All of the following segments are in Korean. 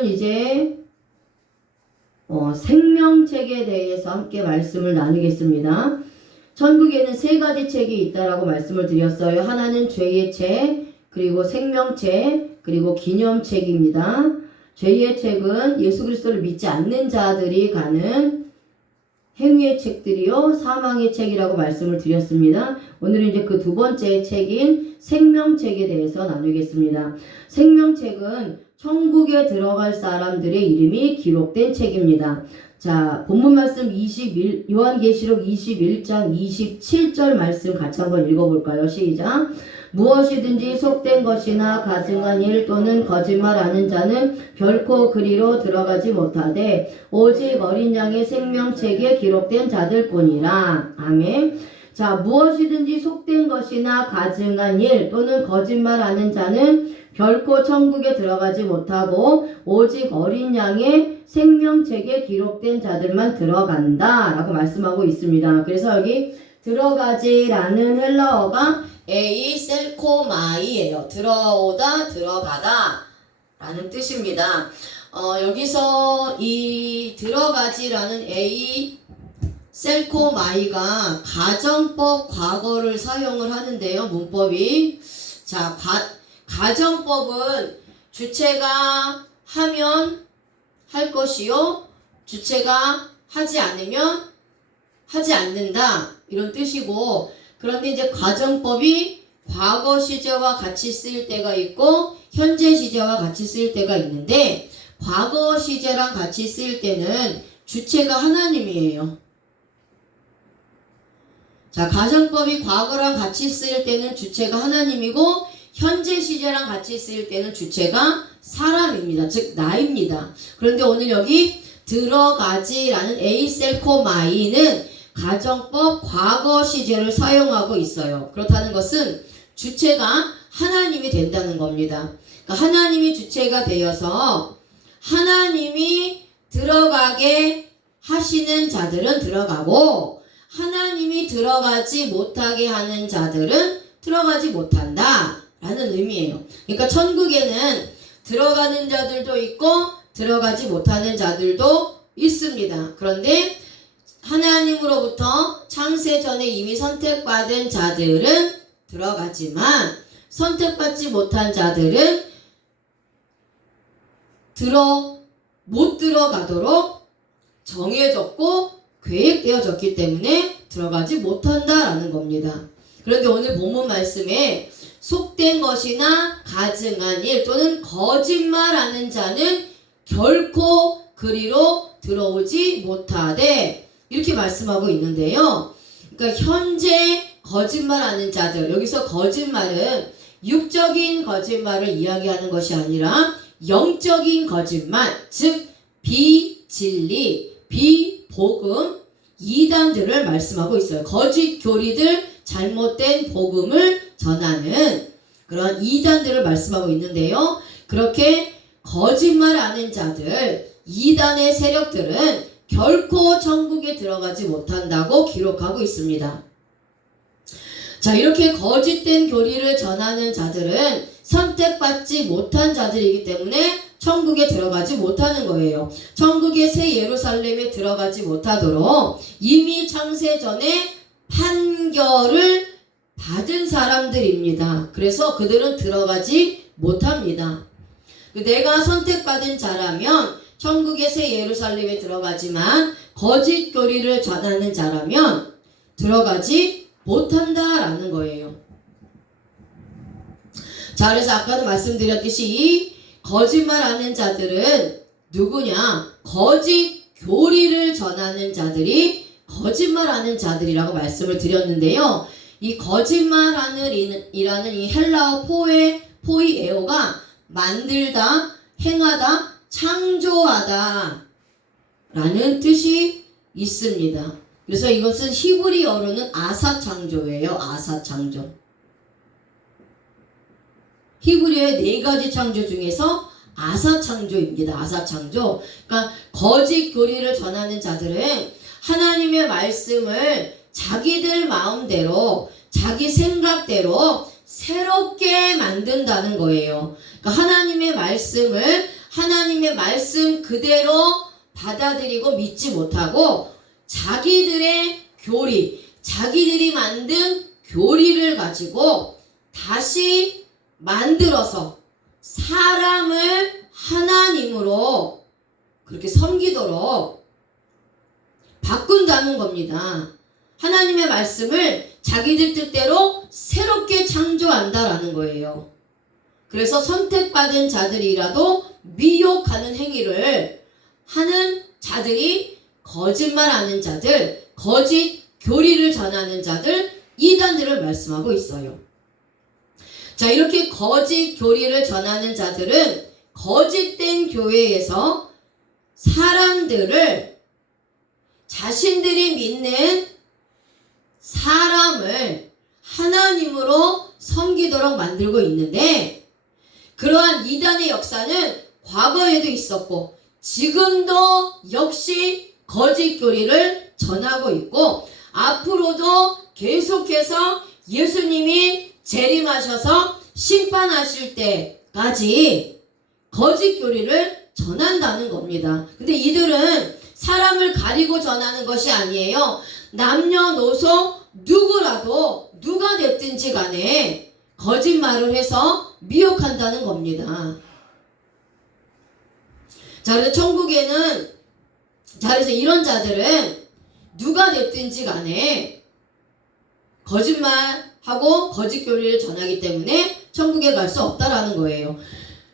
이제 생명책에 대해서 함께 말씀을 나누겠습니다. 천국에는 세 가지 책이 있다라고 말씀을 드렸어요. 하나는 죄의 책, 그리고 생명책, 그리고 기념책입니다. 죄의 책은 예수 그리스도를 믿지 않는 자들이 가는 행위의 책들이요, 사망의 책이라고 말씀을 드렸습니다. 오늘은 이제 그 두 번째 책인 생명책에 대해서 나누겠습니다. 생명책은 천국에 들어갈 사람들의 이름이 기록된 책입니다. 자, 본문 말씀 요한계시록 21장 27절 말씀 같이 한번 읽어볼까요? 시작. 무엇이든지 속된 것이나 가증한 일 또는 거짓말하는 자는 결코 그리로 들어가지 못하되 오직 어린 양의 생명책에 기록된 자들뿐이라. 아멘. 자, 무엇이든지 속된 것이나 가증한 일 또는 거짓말하는 자는 결코 천국에 들어가지 못하고 오직 어린 양의 생명책에 기록된 자들만 들어간다 라고 말씀하고 있습니다. 그래서 여기 들어가지라는 헬라어가 에이셀코마이예요. 들어오다, 들어가다 라는 뜻입니다. 여기서 이 들어가지라는 에이셀코마이가 가정법 과거를 사용을 하는데요. 문법이. 자, 가정법은 주체가 하면 할 것이요, 주체가 하지 않으면 하지 않는다 이런 뜻이고, 그런데 이제 가정법이 과거 시제와 같이 쓰일 때가 있고 현재 시제와 같이 쓰일 때가 있는데, 과거 시제랑 같이 쓰일 때는 주체가 하나님이에요. 자, 가정법이 과거랑 같이 쓰일 때는 주체가 하나님이고 현재 시제랑 같이 쓰일 때는 주체가 사람입니다. 즉 나입니다. 그런데 오늘 여기 들어가지라는 에이셀코마이는 가정법 과거 시제를 사용하고 있어요. 그렇다는 것은 주체가 하나님이 된다는 겁니다. 그러니까 하나님이 주체가 되어서 하나님이 들어가게 하시는 자들은 들어가고 하나님이 들어가지 못하게 하는 자들은 들어가지 못한다 라는 의미예요. 그러니까 천국에는 들어가는 자들도 있고 들어가지 못하는 자들도 있습니다. 그런데 하나님으로부터 창세 전에 이미 선택받은 자들은 들어가지만 선택받지 못한 자들은 못 들어가도록 정해졌고 계획되어졌기 때문에 들어가지 못한다라는 겁니다. 그런데 오늘 본문 말씀에 속된 것이나 가증한 일 또는 거짓말하는 자는 결코 그리로 들어오지 못하되 이렇게 말씀하고 있는데요. 그러니까 현재 거짓말하는 자들, 여기서 거짓말은 육적인 거짓말을 이야기하는 것이 아니라 영적인 거짓말, 즉 비진리, 비복음, 이단들을 말씀하고 있어요. 거짓 교리들, 잘못된 복음을 전하는 그런 이단들을 말씀하고 있는데요. 그렇게 거짓말하는 자들, 이단의 세력들은 결코 천국에 들어가지 못한다고 기록하고 있습니다. 자, 이렇게 거짓된 교리를 전하는 자들은 선택받지 못한 자들이기 때문에 천국에 들어가지 못하는 거예요. 천국의 새 예루살렘에 들어가지 못하도록 이미 창세 전에 판결을 받은 사람들입니다. 그래서 그들은 들어가지 못합니다. 내가 선택받은 자라면 천국의 새 예루살렘에 들어가지만 거짓 교리를 전하는 자라면 들어가지 못한다라는 거예요. 자, 그래서 아까도 말씀드렸듯이 이 거짓말하는 자들은 누구냐? 거짓 교리를 전하는 자들이 거짓말하는 자들이라고 말씀을 드렸는데요. 이 거짓말하는 이라는 이 헬라어 포이에오가 만들다, 행하다, 창조하다 라는 뜻이 있습니다. 그래서 이것은 히브리어로는 아사창조예요. 아사창조. 히브리어의 4가지 창조 중에서 아사창조입니다. 아사창조. 그러니까 거짓 교리를 전하는 자들은 하나님의 말씀을 자기들 마음대로, 자기 생각대로 새롭게 만든다는 거예요. 그러니까 하나님의 말씀을 하나님의 말씀 그대로 받아들이고 믿지 못하고 자기들의 교리, 자기들이 만든 교리를 가지고 다시 만들어서 사람을 하나님으로 그렇게 섬기도록 바꾼다는 겁니다. 하나님의 말씀을 자기들 뜻대로 새롭게 창조한다라는 거예요. 그래서 선택받은 자들이라도 미혹하는 행위를 하는 자들이 거짓말하는 자들, 거짓 교리를 전하는 자들, 이단들을 말씀하고 있어요. 자, 이렇게 거짓 교리를 전하는 자들은 거짓된 교회에서 사람들을 자신들이 믿는 사람을 하나님으로 섬기도록 만들고 있는데, 그러한 이단의 역사는 과거에도 있었고 지금도 역시 거짓 교리를 전하고 있고 앞으로도 계속해서 예수님이 재림하셔서 심판하실 때까지 거짓 교리를 전한다는 겁니다. 근데 이들은 사람을 가리고 전하는 것이 아니에요. 남녀노소 누구라도 누가 됐든지 간에 거짓말을 해서 미혹한다는 겁니다. 자, 그래서 천국에는, 자, 그래서 이런 자들은 누가 됐든지 간에 거짓말하고 거짓 교리를 전하기 때문에 천국에 갈 수 없다라는 거예요.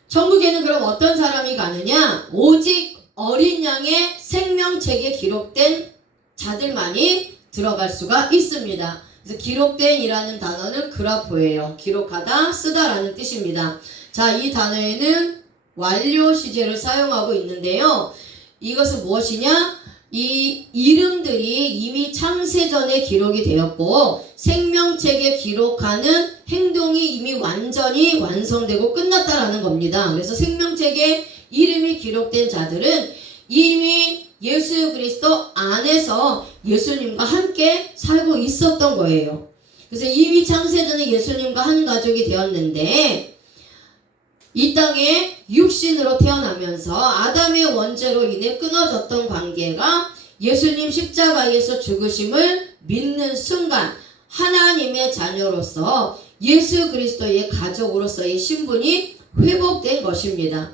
천국에는 그럼 어떤 사람이 가느냐? 오직 어린 양의 생명책에 기록된 자들만이 들어갈 수가 있습니다. 그래서 기록된 이라는 단어는 그라포예요. 기록하다, 쓰다라는 뜻입니다. 자, 이 단어에는 완료 시제를 사용하고 있는데요. 이것은 무엇이냐? 이 이름들이 이미 창세전에 기록이 되었고 생명책에 기록하는 행동이 이미 완전히 완성되고 끝났다라는 겁니다. 그래서 생명책에 이름이 기록된 자들은 이미 예수 그리스도 안에서 예수님과 함께 살고 있었던 거예요. 그래서 이미 창세전에 예수님과 한 가족이 되었는데 이 땅에 육신으로 태어나면서 아담의 원죄로 인해 끊어졌던 관계가 예수님 십자가에서 죽으심을 믿는 순간 하나님의 자녀로서 예수 그리스도의 가족으로서의 신분이 회복된 것입니다.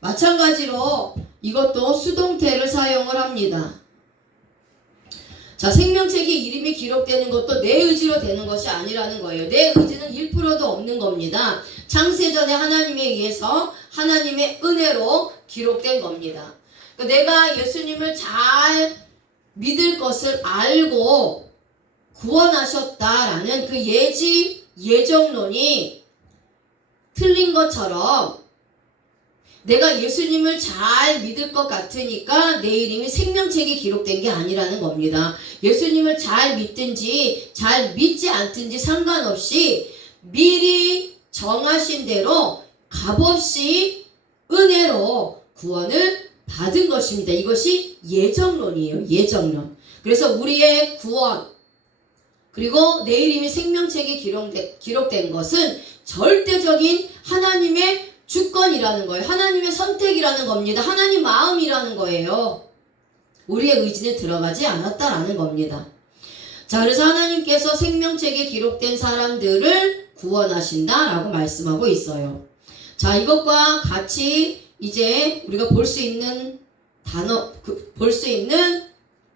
마찬가지로 이것도 수동태를 사용을 합니다. 자, 생명책에 이름이 기록되는 것도 내 의지로 되는 것이 아니라는 거예요. 내 의지는 1%도 없는 겁니다. 창세전에 하나님에 의해서 하나님의 은혜로 기록된 겁니다. 그러니까 내가 예수님을 잘 믿을 것을 알고 구원하셨다라는 그 예정론이 틀린 것처럼 내가 예수님을 잘 믿을 것 같으니까 내 이름이 생명책에 기록된 게 아니라는 겁니다. 예수님을 잘 믿든지 잘 믿지 않든지 상관없이 미리 정하신 대로 값없이 은혜로 구원을 받은 것입니다. 이것이 예정론이에요. 예정론. 그래서 우리의 구원 그리고 내 이름이 생명책에 기록된 것은 절대적인 하나님의 주권이라는 거예요. 하나님의 선택이라는 겁니다. 하나님 마음이라는 거예요. 우리의 의지는 들어가지 않았다라는 겁니다. 자, 그래서 하나님께서 생명책에 기록된 사람들을 구원하신다라고 말씀하고 있어요. 자, 이것과 같이 이제 우리가 볼 수 있는 볼 수 있는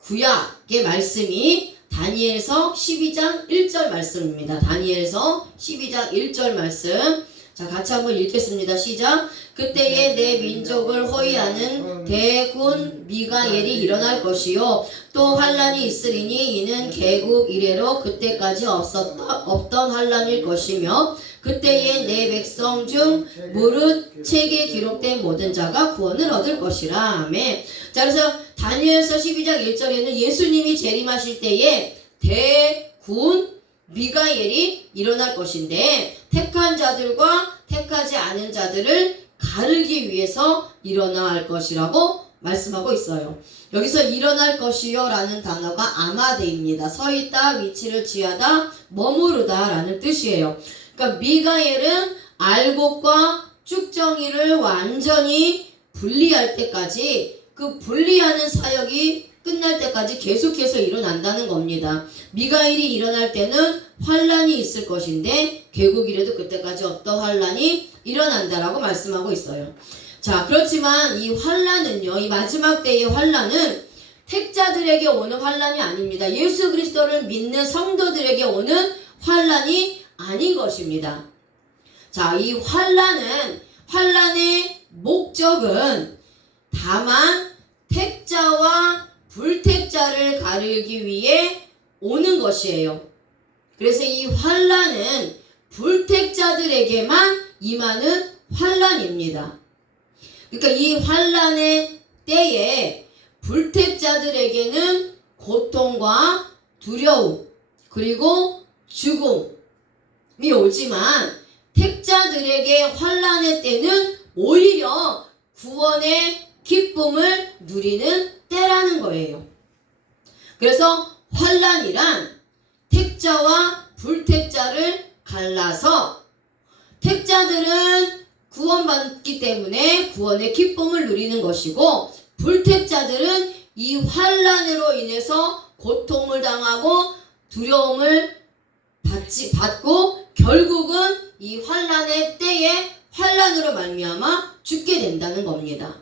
구약의 말씀이 다니엘서 12장 1절 말씀입니다. 다니엘서 12장 1절 말씀. 자, 같이 한번 읽겠습니다. 시작. 그때에 내 민족을 호위하는 대군 미가엘이 일어날 것이요 또 환란이 있으리니 이는 개국 이래로 그때까지 없던 환란일 것이며 그때에 내 백성 중 무릇 책에 기록된 모든 자가 구원을 얻을 것이라. 아멘. 자, 그래서 다니엘서 12장 1절에는 예수님이 재림하실 때에 대군 미가엘이 일어날 것인데 택한 자들과 택하지 않은 자들을 가르기 위해서 일어날 것이라고 말씀하고 있어요. 여기서 일어날 것이요 라는 단어가 아마데입니다. 서있다, 위치를 취하다, 머무르다 라는 뜻이에요. 그러니까 미가엘은 알곡과 쭉정이를 완전히 분리할 때까지 그 분리하는 사역이 끝날 때까지 계속해서 일어난다는 겁니다. 미가엘이 일어날 때는 환란이 있을 것인데 결국 이래도 그때까지 어떤 환란이 일어난다라고 말씀하고 있어요. 자, 그렇지만 이 환란은요, 이 마지막 때의 환란은 택자들에게 오는 환란이 아닙니다. 예수 그리스도를 믿는 성도들에게 오는 환란이 아닌 것입니다. 자, 이 환란의 목적은 다만 택자와 불택자를 가르기 위해 오는 것이에요. 그래서 이 환란은 불택자들에게만 임하는 환란입니다. 그러니까 이 환란의 때에 불택자들에게는 고통과 두려움 그리고 죽음이 오지만 택자들에게 환란의 때는 오히려 구원의 기쁨을 누리는 때라는 거예요. 그래서 환란이란 택자와 불택자를 갈라서 택자들은 구원받기 때문에 구원의 기쁨을 누리는 것이고 불택자들은 이 환란으로 인해서 고통을 당하고 두려움을 받고 결국은 이 환란의 때에 환란으로 말미암아 죽게 된다는 겁니다.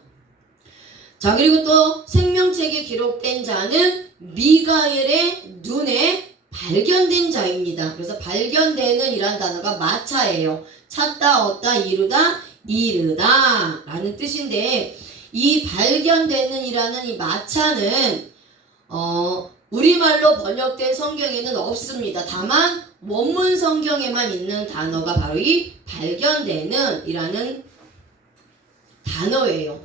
자, 그리고 또 생명책에 기록된 자는 미가엘의 눈에 발견된 자입니다. 그래서 발견되는 이란 단어가 마차예요. 찾다, 얻다, 이루다, 이르다 라는 뜻인데 이 발견되는 이라는 이 마차는 우리말로 번역된 성경에는 없습니다. 다만 원문 성경에만 있는 단어가 바로 이 발견되는 이라는 단어예요.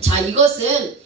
자, 이것은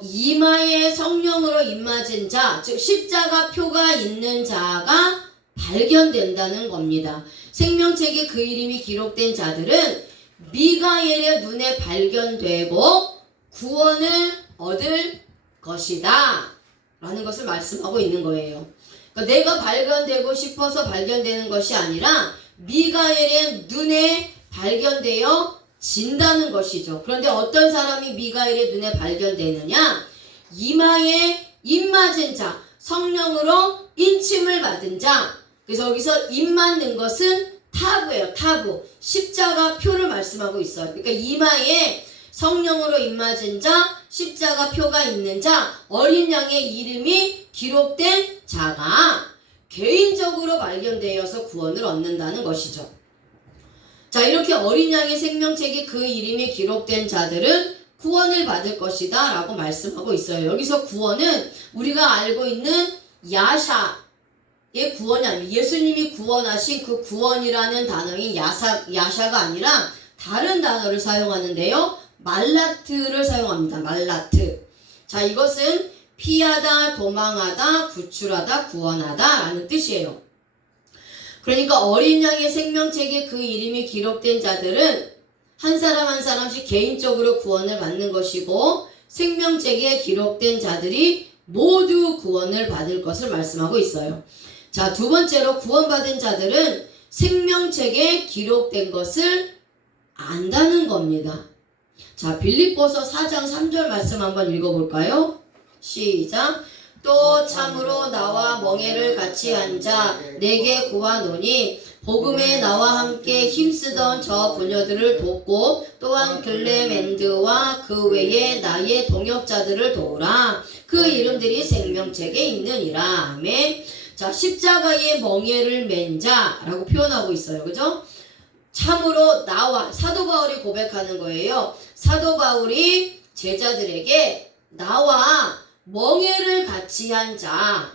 이마에 성령으로 임맞은 자, 즉 십자가 표가 있는 자가 발견된다는 겁니다. 생명책에 그 이름이 기록된 자들은 미가엘의 눈에 발견되고 구원을 얻을 것이다 라는 것을 말씀하고 있는 거예요. 그러니까 내가 발견되고 싶어서 발견되는 것이 아니라 미가엘의 눈에 발견되어 진다는 것이죠. 그런데 어떤 사람이 미가엘의 눈에 발견되느냐? 이마에 입맞은 자, 성령으로 인침을 받은 자. 그래서 여기서 입맞는 것은 타부예요. 타부. 십자가 표를 말씀하고 있어요. 그러니까 이마에 성령으로 입맞은 자, 십자가 표가 있는 자, 어린 양의 이름이 기록된 자가 개인적으로 발견되어서 구원을 얻는다는 것이죠. 자, 이렇게 어린 양의 생명책에 그 이름이 기록된 자들은 구원을 받을 것이다 라고 말씀하고 있어요. 여기서 구원은 우리가 알고 있는 야샤의 구원이 아니에요. 예수님이 구원하신 그 구원이라는 단어인 야샤가 아니라 다른 단어를 사용하는데요. 말라트를 사용합니다. 말라트. 자, 이것은 피하다, 도망하다, 구출하다, 구원하다 라는 뜻이에요. 그러니까 어린 양의 생명책에 그 이름이 기록된 자들은 한 사람 한 사람씩 개인적으로 구원을 받는 것이고 생명책에 기록된 자들이 모두 구원을 받을 것을 말씀하고 있어요. 자, 두 번째로 구원받은 자들은 생명책에 기록된 것을 안다는 겁니다. 자, 빌립보서 4장 3절 말씀 한번 읽어볼까요? 시작. 또 참으로 나와 멍에를 같이 한 자 내게 구하노니 복음에 나와 함께 힘쓰던 저 부녀들을 돕고 또한 글레멘드와 그 외에 나의 동역자들을 도우라. 그 이름들이 생명책에 있느니라. 아멘. 자, 십자가에 멍에를 맨 자라고 표현하고 있어요. 그죠? 참으로 나와, 사도 바울이 고백하는 거예요. 사도 바울이 제자들에게 나와 멍에를 같이 한 자,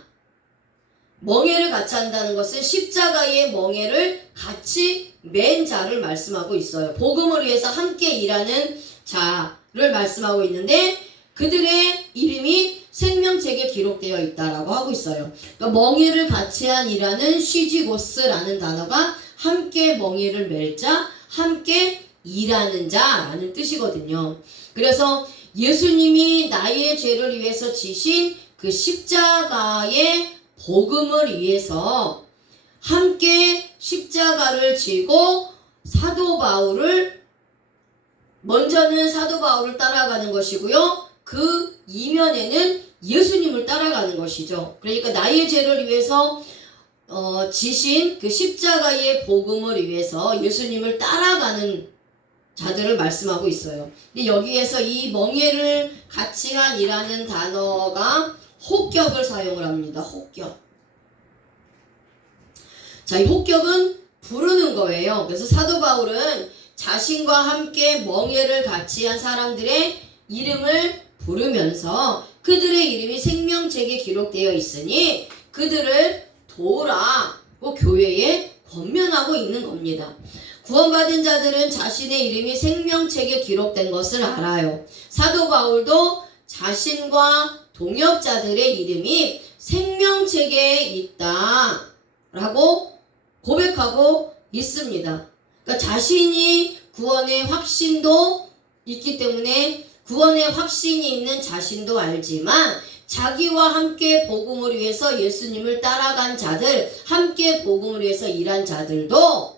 멍에를 같이 한다는 것은 십자가의 멍에를 같이 맨 자를 말씀하고 있어요. 복음을 위해서 함께 일하는 자를 말씀하고 있는데 그들의 이름이 생명책에 기록되어 있다라고 하고 있어요. 그러니까 멍에를 같이 한 이라는 시지고스라는 단어가 함께 멍에를 맬 자, 함께 일하는 자라는 뜻이거든요. 그래서 예수님이 나의 죄를 위해서 지신 그 십자가의 복음을 위해서 함께 십자가를 지고 사도 바울을 먼저는 사도 바울을 따라가는 것이고요. 그 이면에는 예수님을 따라가는 것이죠. 그러니까 나의 죄를 위해서 지신 그 십자가의 복음을 위해서 예수님을 따라가는 자들을 말씀하고 있어요. 근데 여기에서 이 멍에를 같이 한이라는 단어가 혹격을 사용을 합니다. 혹격. 자, 이 혹격은 부르는 거예요. 그래서 사도 바울은 자신과 함께 멍에를 같이 한 사람들의 이름을 부르면서 그들의 이름이 생명책에 기록되어 있으니 그들을 도우라고 교회에 권면하고 있는 겁니다. 구원받은 자들은 자신의 이름이 생명책에 기록된 것을 알아요. 사도 바울도 자신과 동역자들의 이름이 생명책에 있다라고 고백하고 있습니다. 그러니까 자신이 구원의 확신도 있기 때문에 구원의 확신이 있는 자신도 알지만 자기와 함께 복음을 위해서 예수님을 따라간 자들, 함께 복음을 위해서 일한 자들도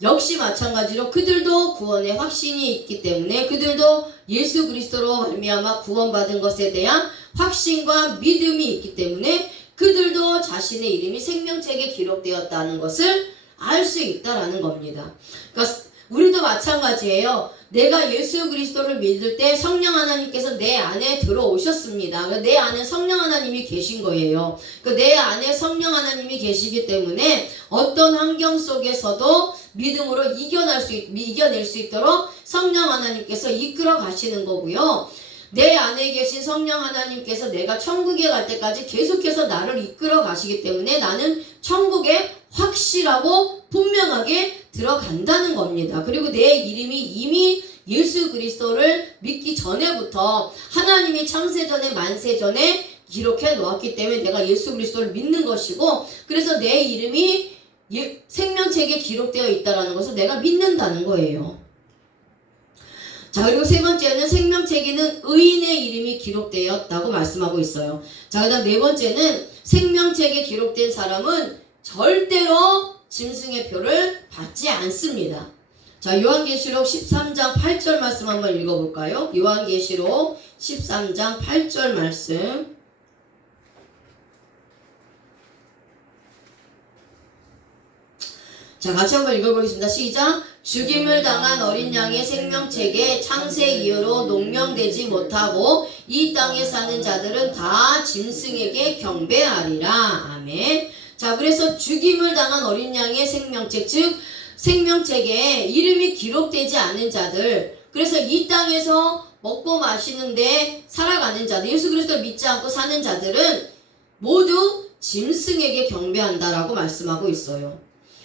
역시 마찬가지로 그들도 구원의 확신이 있기 때문에 그들도 예수 그리스도로 말미암아 구원받은 것에 대한 확신과 믿음이 있기 때문에 그들도 자신의 이름이 생명책에 기록되었다는 것을 알 수 있다라는 겁니다. 그러니까 우리도 마찬가지예요. 내가 예수 그리스도를 믿을 때 성령 하나님께서 내 안에 들어오셨습니다. 그러니까 내 안에 성령 하나님이 계신 거예요. 그러니까 내 안에 성령 하나님이 계시기 때문에 어떤 환경 속에서도 믿음으로 이겨낼 수 있도록 성령 하나님께서 이끌어 가시는 거고요. 내 안에 계신 성령 하나님께서 내가 천국에 갈 때까지 계속해서 나를 이끌어 가시기 때문에 나는 천국에 확실하고 분명하게 들어간다는 겁니다. 그리고 내 이름이 이미 예수 그리스도를 믿기 전에부터 하나님이 창세전에 만세전에 기록해 놓았기 때문에 내가 예수 그리스도를 믿는 것이고, 그래서 내 이름이 생명책에 기록되어 있다는 것을 내가 믿는다는 거예요. 자, 그리고 세 번째는 생명책에는 의인의 이름이 기록되었다고 말씀하고 있어요. 자, 그 다음 네 번째는 생명책에 기록된 사람은 절대로 짐승의 표를 받지 않습니다. 자, 요한계시록 13장 8절 말씀 한번 읽어볼까요? 요한계시록 13장 8절 말씀. 자, 같이 한번 읽어보겠습니다. 시작. 죽임을 당한 어린 양의 생명책에 창세 이후로 농명되지 못하고 이 땅에 사는 자들은 다 짐승에게 경배하리라. 아멘. 자, 그래서 죽임을 당한 어린 양의 생명책, 즉 생명책에 이름이 기록되지 않은 자들, 그래서 이 땅에서 먹고 마시는데 살아가는 자들, 예수 그리스도를 믿지 않고 사는 자들은 모두 짐승에게 경배한다라고 말씀하고 있어요.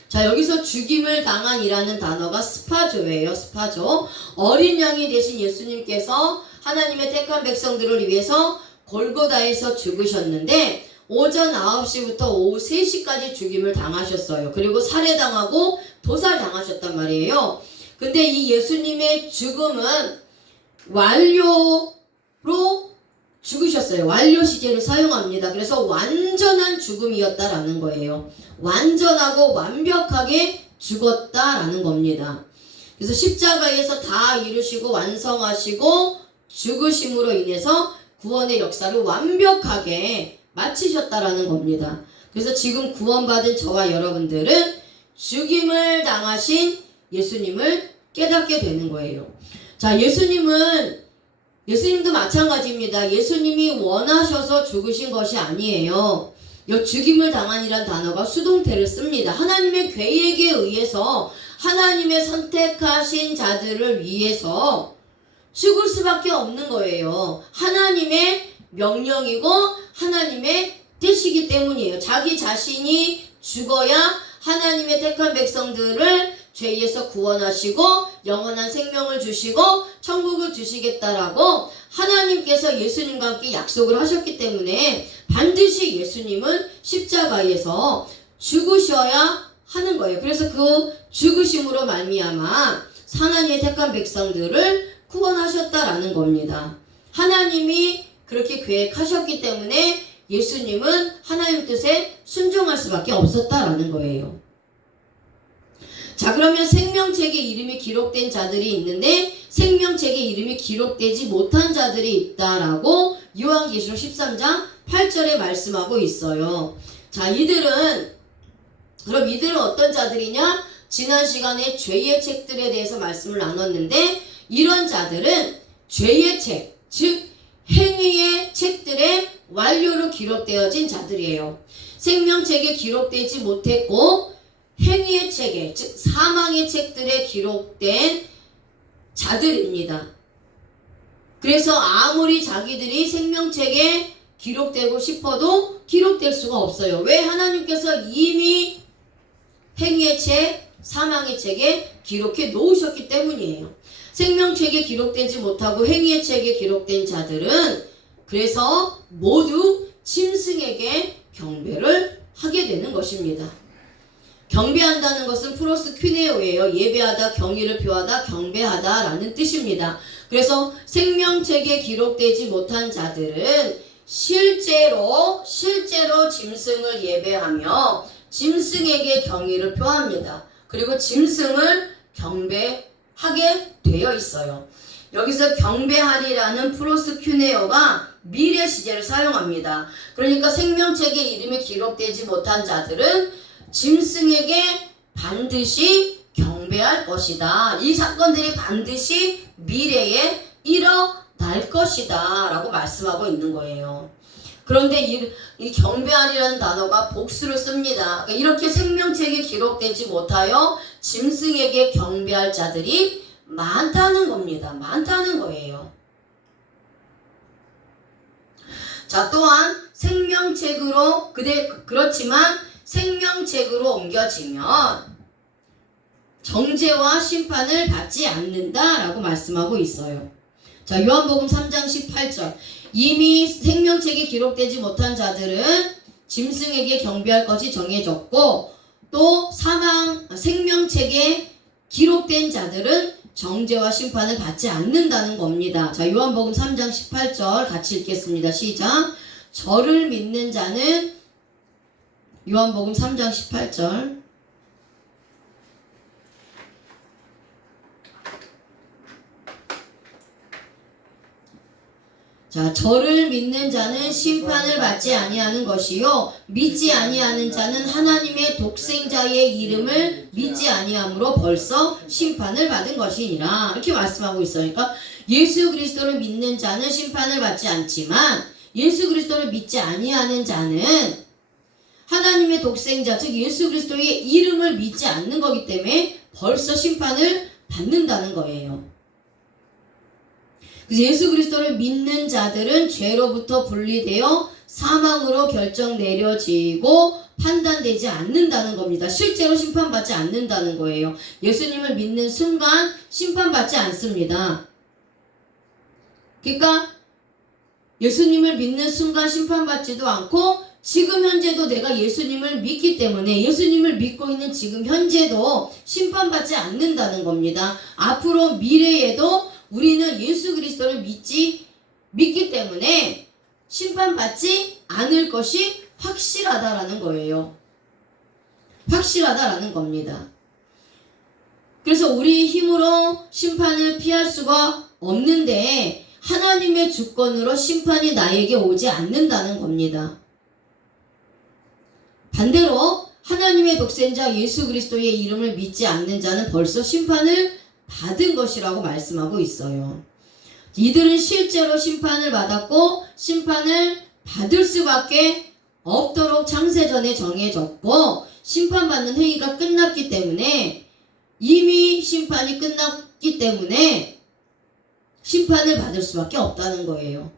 자, 여기서 죽임을 당한이라는 단어가 스파조예요. 스파조. 어린 양이 되신 예수님께서 하나님의 택한 백성들을 위해서 골고다에서 죽으셨는데 오전 9시부터 오후 3시까지 죽임을 당하셨어요. 그리고 살해당하고 도살당하셨단 말이에요. 근데 이 예수님의 죽음은 완료로 죽으셨어요. 완료 시제를 사용합니다. 그래서 완전한 죽음이었다라는 거예요. 완전하고 완벽하게 죽었다라는 겁니다. 그래서 십자가에서 다 이루시고 완성하시고 죽으심으로 인해서 구원의 역사를 완벽하게 마치셨다라는 겁니다. 그래서 지금 구원받은 저와 여러분들은 죽임을 당하신 예수님을 깨닫게 되는 거예요. 자, 예수님도 마찬가지입니다. 예수님이 원하셔서 죽으신 것이 아니에요. 이 죽임을 당한이란 단어가 수동태를 씁니다. 하나님의 계획에 의해서 하나님의 선택하신 자들을 위해서 죽을 수밖에 없는 거예요. 하나님의 명령이고 하나님의 뜻이기 때문이에요. 자기 자신이 죽어야 하나님의 택한 백성들을 죄에서 구원하시고 영원한 생명을 주시고 천국을 주시겠다라고 하나님께서 예수님과 함께 약속을 하셨기 때문에 반드시 예수님은 십자가에서 죽으셔야 하는 거예요. 그래서 그 죽으심으로 말미암아 하나님의 택한 백성들을 구원하셨다라는 겁니다. 하나님이 그렇게 계획하셨기 때문에 예수님은 하나님 뜻에 순종할 수밖에 없었다라는 거예요. 자, 그러면 생명책에 이름이 기록된 자들이 있는데 생명책에 이름이 기록되지 못한 자들이 있다라고 요한계시록 13장 8절에 말씀하고 있어요. 자, 그럼 이들은 어떤 자들이냐? 지난 시간에 죄의 책들에 대해서 말씀을 나눴는데 이런 자들은 죄의 책, 즉 행위의 책들의 완료로 기록되어진 자들이에요. 생명책에 기록되지 못했고 행위의 책에, 즉 사망의 책들에 기록된 자들입니다. 그래서 아무리 자기들이 생명책에 기록되고 싶어도 기록될 수가 없어요. 왜? 하나님께서 이미 행위의 책, 사망의 책에 기록해 놓으셨기 때문이에요. 생명책에 기록되지 못하고 행위의 책에 기록된 자들은 그래서 모두 짐승에게 경배를 하게 되는 것입니다. 경배한다는 것은 프로스퀴네오예요. 예배하다, 경의를 표하다, 경배하다 라는 뜻입니다. 그래서 생명책에 기록되지 못한 자들은 실제로 짐승을 예배하며 짐승에게 경의를 표합니다. 그리고 짐승을 경배하게 되어 있어요. 여기서 경배하리라는 프로스퀴네오가 미래 시제를 사용합니다. 그러니까 생명책에 이름이 기록되지 못한 자들은 짐승에게 반드시 경배할 것이다. 이 사건들이 반드시 미래에 일어날 것이다 라고 말씀하고 있는 거예요. 그런데 이 경배하리라는 단어가 복수를 씁니다. 그러니까 이렇게 생명책에 기록되지 못하여 짐승에게 경배할 자들이 많다는 겁니다. 많다는 거예요. 자, 또한 생명책으로 그렇지만 생명책으로 옮겨지면 정죄와 심판을 받지 않는다라고 말씀하고 있어요. 자, 요한복음 3장 18절. 이미 생명책에 기록되지 못한 자들은 짐승에게 경배할 것이 정해졌고 또 생명책에 기록된 자들은 정죄와 심판을 받지 않는다는 겁니다. 자, 요한복음 3장 18절 같이 읽겠습니다. 시작. 저를 믿는 자는 요한복음 3장 18절. 자, 저를 믿는 자는 심판을 받지 아니하는 것이요 믿지 아니하는 자는 하나님의 독생자의 이름을 믿지 아니함으로 벌써 심판을 받은 것이니라. 이렇게 말씀하고 있어요. 그러니까 예수 그리스도를 믿는 자는 심판을 받지 않지만 예수 그리스도를 믿지 아니하는 자는 하나님의 독생자, 즉 예수 그리스도의 이름을 믿지 않는 거기 때문에 벌써 심판을 받는다는 거예요. 그래서 예수 그리스도를 믿는 자들은 죄로부터 분리되어 사망으로 결정 내려지고 판단되지 않는다는 겁니다. 실제로 심판받지 않는다는 거예요. 예수님을 믿는 순간 심판받지 않습니다. 그러니까 예수님을 믿는 순간 심판받지도 않고 지금 현재도 내가 예수님을 믿기 때문에 예수님을 믿고 있는 지금 현재도 심판받지 않는다는 겁니다. 앞으로 미래에도 우리는 예수 그리스도를 믿기 때문에 심판받지 않을 것이 확실하다라는 거예요. 확실하다라는 겁니다. 그래서 우리 힘으로 심판을 피할 수가 없는데 하나님의 주권으로 심판이 나에게 오지 않는다는 겁니다. 반대로 하나님의 독생자 예수 그리스도의 이름을 믿지 않는 자는 벌써 심판을 받은 것이라고 말씀하고 있어요. 이들은 실제로 심판을 받았고 심판을 받을 수밖에 없도록 창세전에 정해졌고 심판받는 행위가 끝났기 때문에 이미 심판이 끝났기 때문에 심판을 받을 수밖에 없다는 거예요.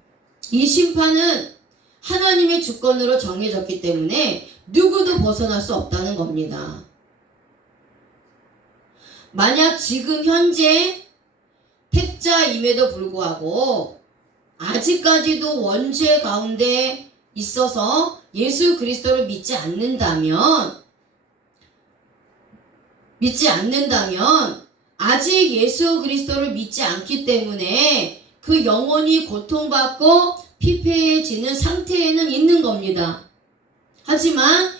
이 심판은 하나님의 주권으로 정해졌기 때문에 누구도 벗어날 수 없다는 겁니다. 만약 지금 현재 택자임에도 불구하고 아직까지도 원죄 가운데 있어서 예수 그리스도를 믿지 않는다면 아직 예수 그리스도를 믿지 않기 때문에 그 영혼이 고통받고 피폐해지는 상태에는 있는 겁니다. 하지만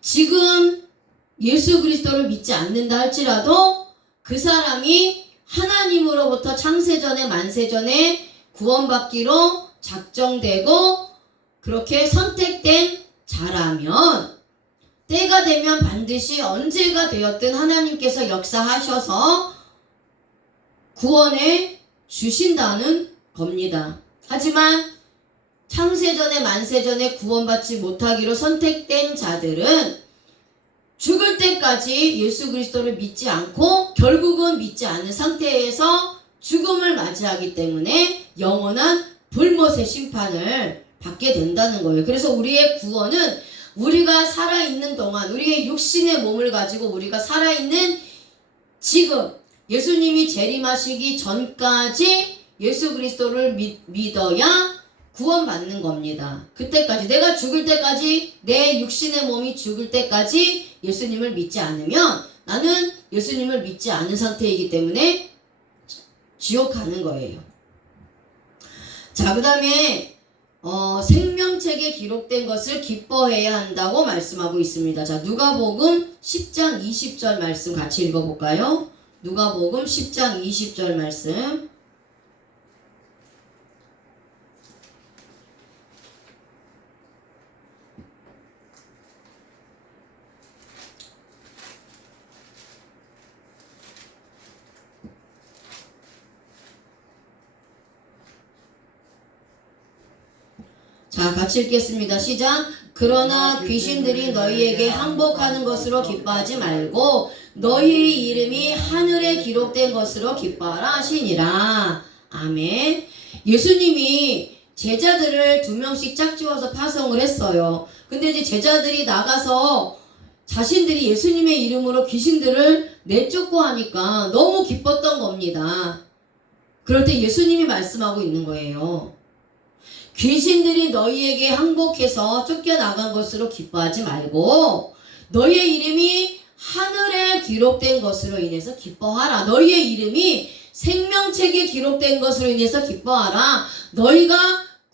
지금 예수 그리스도를 믿지 않는다 할지라도 그 사람이 하나님으로부터 창세전에 만세전에 구원받기로 작정되고 그렇게 선택된 자라면 때가 되면 반드시 언제가 되었든 하나님께서 역사하셔서 구원해 주신다는 겁니다. 하지만 창세전에 만세전에 구원받지 못하기로 선택된 자들은 죽을 때까지 예수 그리스도를 믿지 않고 결국은 믿지 않은 상태에서 죽음을 맞이하기 때문에 영원한 불못의 심판을 받게 된다는 거예요. 그래서 우리의 구원은 우리가 살아있는 동안 우리의 육신의 몸을 가지고 우리가 살아있는 지금 예수님이 재림하시기 전까지 예수 그리스도를 믿어야 구원받는 겁니다. 그때까지 내가 죽을 때까지 내 육신의 몸이 죽을 때까지 예수님을 믿지 않으면 나는 예수님을 믿지 않은 상태이기 때문에 지옥 가는 거예요. 자, 그 다음에 생명책에 기록된 것을 기뻐해야 한다고 말씀하고 있습니다. 자, 누가복음 10장 20절 말씀 같이 읽어볼까요? 누가복음 10장 20절 말씀. 자, 같이 읽겠습니다. 시작. 그러나 귀신들이 너희에게 항복하는 것으로 기뻐하지 말고 너희의 이름이 하늘에 기록된 것으로 기뻐하라 하시니라. 아멘. 예수님이 제자들을 2명씩 짝지어서 파송을 했어요. 근데 이제 제자들이 나가서 자신들이 예수님의 이름으로 귀신들을 내쫓고 하니까 너무 기뻤던 겁니다. 그럴 때 예수님이 말씀하고 있는 거예요. 귀신들이 너희에게 항복해서 쫓겨나간 것으로 기뻐하지 말고 너희의 이름이 하늘에 기록된 것으로 인해서 기뻐하라. 너희의 이름이 생명책에 기록된 것으로 인해서 기뻐하라. 너희가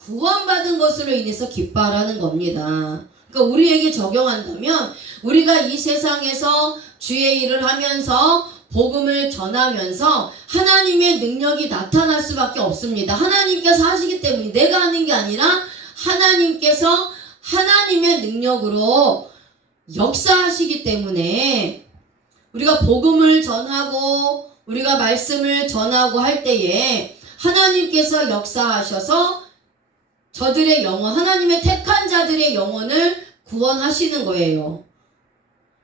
구원받은 것으로 인해서 기뻐하라는 겁니다. 그러니까 우리에게 적용한다면 우리가 이 세상에서 주의 일을 하면서 복음을 전하면서 하나님의 능력이 나타날 수밖에 없습니다. 하나님께서 하시기 때문에 내가 하는 게 아니라 하나님께서 하나님의 능력으로 역사하시기 때문에 우리가 복음을 전하고 우리가 말씀을 전하고 할 때에 하나님께서 역사하셔서 저들의 영혼, 하나님의 택한 자들의 영혼을 구원하시는 거예요.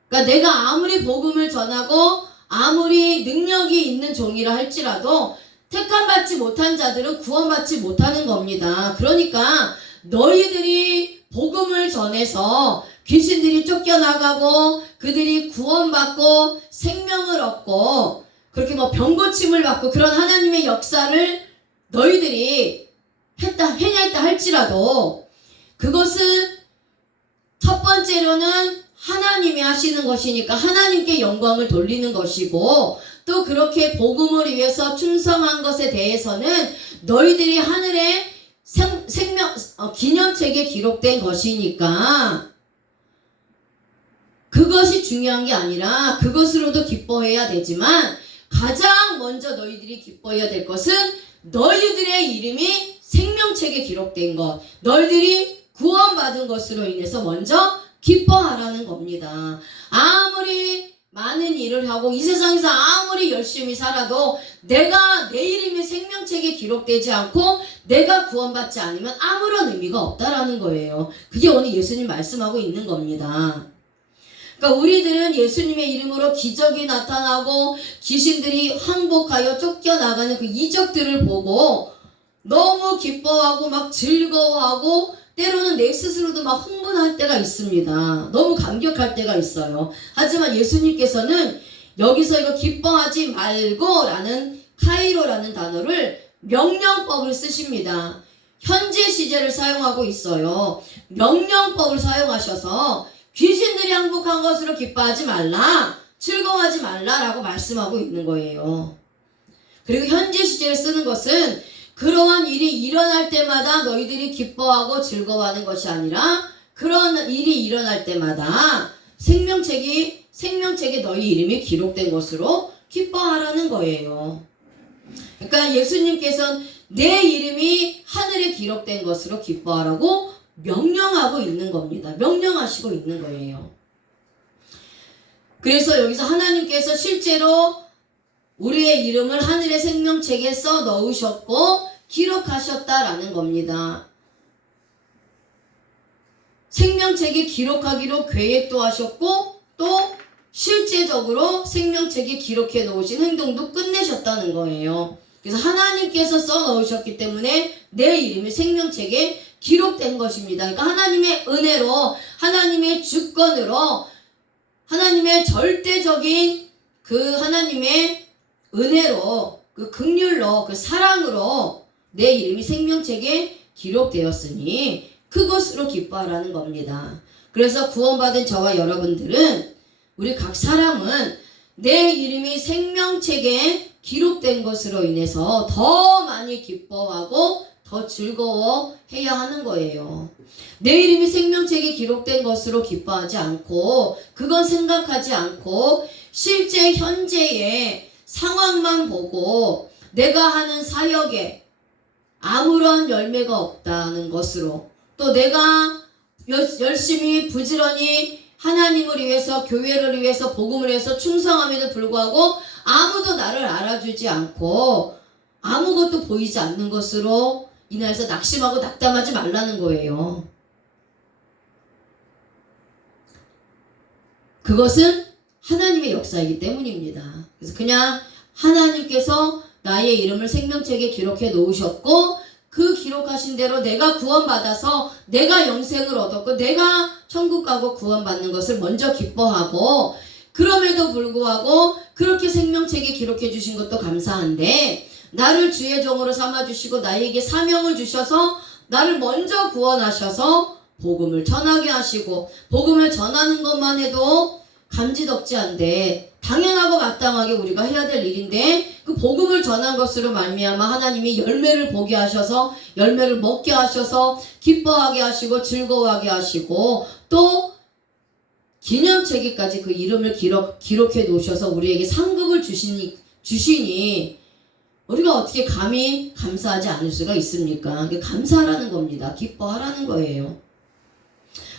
그러니까 내가 아무리 복음을 전하고 아무리 능력이 있는 종이라 할지라도 택함받지 못한 자들은 구원받지 못하는 겁니다. 그러니까 너희들이 복음을 전해서 귀신들이 쫓겨나가고 그들이 구원받고 생명을 얻고 그렇게 뭐 병고침을 받고 그런 하나님의 역사를 너희들이 해냈다 할지라도 그것은 첫 번째로는 하나님이 하시는 것이니까 하나님께 영광을 돌리는 것이고 또 그렇게 복음을 위해서 충성한 것에 대해서는 너희들이 하늘에 기념책에 기록된 것이니까 그것이 중요한 게 아니라 그것으로도 기뻐해야 되지만 가장 먼저 너희들이 기뻐해야 될 것은 너희들의 이름이 생명책에 기록된 것, 너희들이 구원받은 것으로 인해서 먼저 기뻐하라는 겁니다. 아무리 많은 일을 하고 이 세상에서 아무리 열심히 살아도 내가 내 이름이 생명책에 기록되지 않고 내가 구원받지 않으면 아무런 의미가 없다라는 거예요. 그게 오늘 예수님 말씀하고 있는 겁니다. 그러니까 우리들은 예수님의 이름으로 기적이 나타나고 귀신들이 항복하여 쫓겨나가는 그 이적들을 보고 너무 기뻐하고 막 즐거워하고 때로는 내 스스로도 막 흥분할 때가 있습니다. 너무 감격할 때가 있어요. 하지만 예수님께서는 여기서 이거 기뻐하지 말고 라는 카이로라는 단어를 명령법을 쓰십니다. 현재 시제를 사용하고 있어요. 명령법을 사용하셔서 귀신들이 항복한 것으로 기뻐하지 말라, 즐거워하지 말라라고 말씀하고 있는 거예요. 그리고 현재 시제를 쓰는 것은 그러한 일이 일어날 때마다 너희들이 기뻐하고 즐거워하는 것이 아니라 그런 일이 일어날 때마다 생명책이 생명책에 너희 이름이 기록된 것으로 기뻐하라는 거예요. 그러니까 예수님께서는 내 이름이 하늘에 기록된 것으로 기뻐하라고 명령하고 있는 겁니다. 명령하시고 있는 거예요. 그래서 여기서 하나님께서 실제로 우리의 이름을 하늘의 생명책에 써 넣으셨고 기록하셨다라는 겁니다. 생명책에 기록하기로 계획도 하셨고 또 실제적으로 생명책에 기록해 놓으신 행동도 끝내셨다는 거예요. 그래서 하나님께서 써 넣으셨기 때문에 내 이름이 생명책에 기록된 것입니다. 그러니까 하나님의 은혜로, 하나님의 주권으로, 하나님의 절대적인 그 하나님의 은혜로, 그 긍휼로, 그 사랑으로 내 이름이 생명책에 기록되었으니 그것으로 기뻐하라는 겁니다. 그래서 구원받은 저와 여러분들은, 우리 각 사람은 내 이름이 생명책에 기록된 것으로 인해서 더 많이 기뻐하고 더 즐거워해야 하는 거예요. 내 이름이 생명책에 기록된 것으로 기뻐하지 않고, 그건 생각하지 않고 실제 현재의 상황만 보고 내가 하는 사역에 아무런 열매가 없다는 것으로, 또 내가 열심히 부지런히 하나님을 위해서, 교회를 위해서, 복음을 위해서 충성함에도 불구하고 아무도 나를 알아주지 않고 아무것도 보이지 않는 것으로 인해서 낙심하고 낙담하지 말라는 거예요. 그것은 하나님의 역사이기 때문입니다. 그래서 그냥 하나님께서 나의 이름을 생명책에 기록해 놓으셨고, 그 기록하신 대로 내가 구원받아서 내가 영생을 얻었고 내가 천국 가고 구원받는 것을 먼저 기뻐하고, 그럼에도 불구하고 그렇게 생명책에 기록해 주신 것도 감사한데, 나를 주의 종으로 삼아주시고 나에게 사명을 주셔서 나를 먼저 구원하셔서 복음을 전하게 하시고, 복음을 전하는 것만 해도 감지덕지 않은데 당연하고 마땅하게 우리가 해야 될 일인데, 그 복음을 전한 것으로 말미암아 하나님이 열매를 보게 하셔서 열매를 먹게 하셔서 기뻐하게 하시고 즐거워하게 하시고, 또 기념책에까지 그 이름을 기록해 놓으셔서 우리에게 상급을 주시니 우리가 어떻게 감히 감사하지 않을 수가 있습니까? 감사하라는 겁니다. 기뻐하라는 거예요.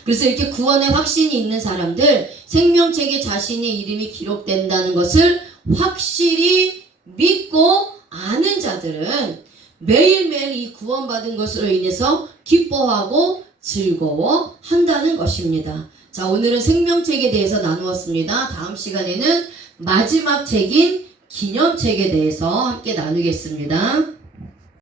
그래서 이렇게 구원의 확신이 있는 사람들, 생명책에 자신의 이름이 기록된다는 것을 확실히 믿고 아는 자들은 매일매일 이 구원받은 것으로 인해서 기뻐하고 즐거워한다는 것입니다. 자, 오늘은 생명책에 대해서 나누었습니다. 다음 시간에는 마지막 책인 기념책에 대해서 함께 나누겠습니다.